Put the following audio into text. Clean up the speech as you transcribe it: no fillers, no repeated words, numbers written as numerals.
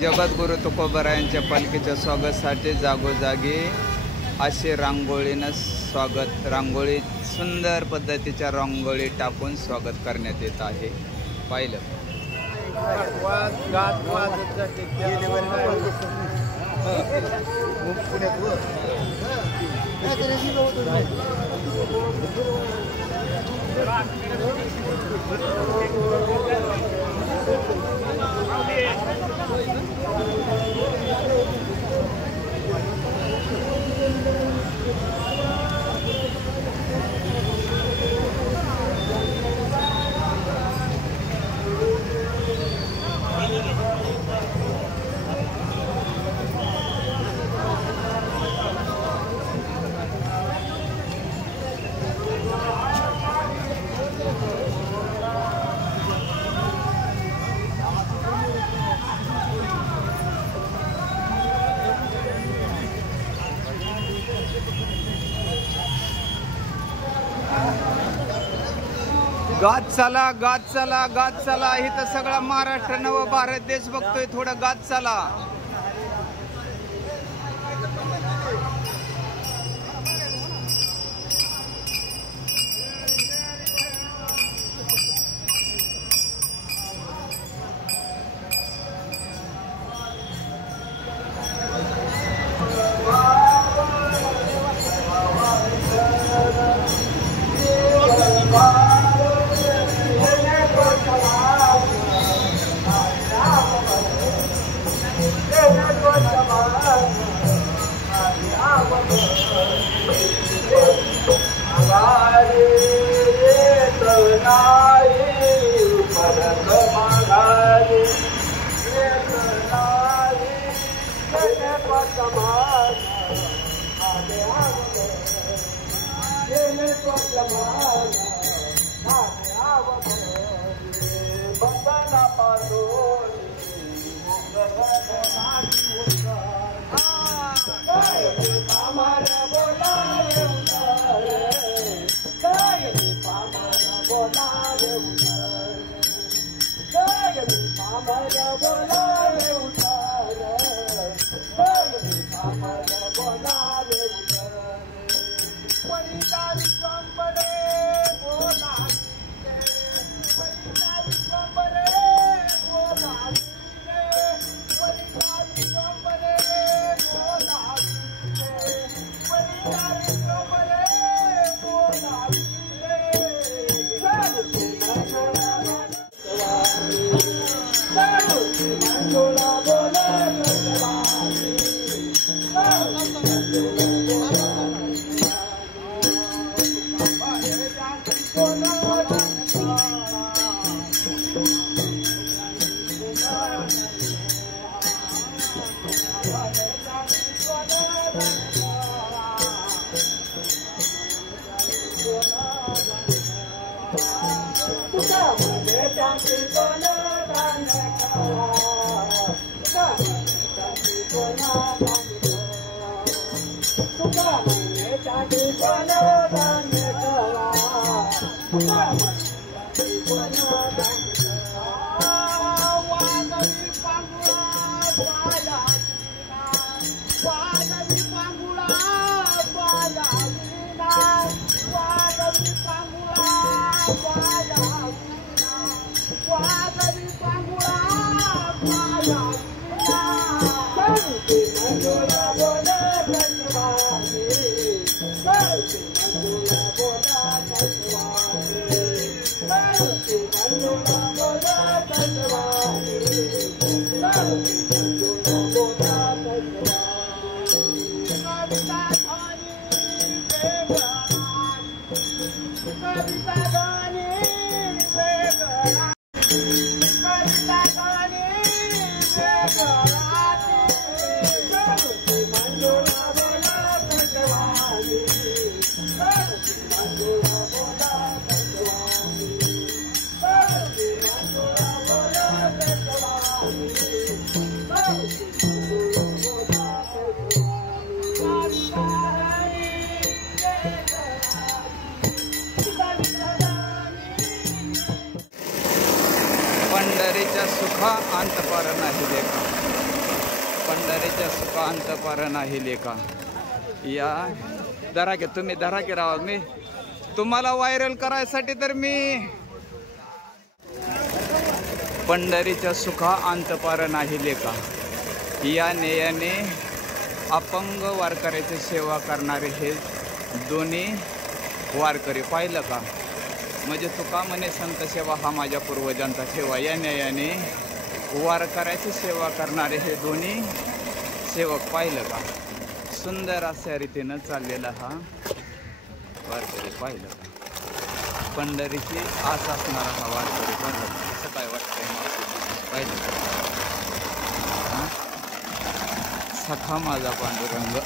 जगद्गुरु तुकोबरायांच्या पालखीच्या स्वागतासाठी जागोजागी असे रांगोळीनं स्वागत, रांगोळी सुंदर पद्धतीच्या रांगोळी टाकून स्वागत करण्यात येत आहे. पाहिलं गात चला, गात चला, गात चला. इथं सगळा महाराष्ट्र नव भारत देश बघतोय. थोडं गात चला. पंढरीच्या सुखा अंत पार नाही देखा. पंढरीच्या सुखांत पार नाही लेखा. या धरा की तुम्ही, धरा की राव. मी तुम्हाला व्हायरल करायसाठी तर मी पंढरीच्या सुखा अंत पार नाही लेखा. या नेयाने अपंग वारकऱ्याची सेवा करणारे हे दोन्ही वारकरी पाहिलं का. म्हणजे तुका म्हणे संत सेवा हा माझ्या पूर्वजांचा ठेवा. या न्यायाने वारकऱ्याची सेवा करणारे हे दोन्ही सेवक पाहिलं का. सुंदर अशा रीतीनं चाललेला हा वारकरी पाहिलं का. पंढरीची आस असणारा हा वारकरी पाहिलं का. असं काय वाटतंय पाहिलं का. सखा माझा पांडुरंग.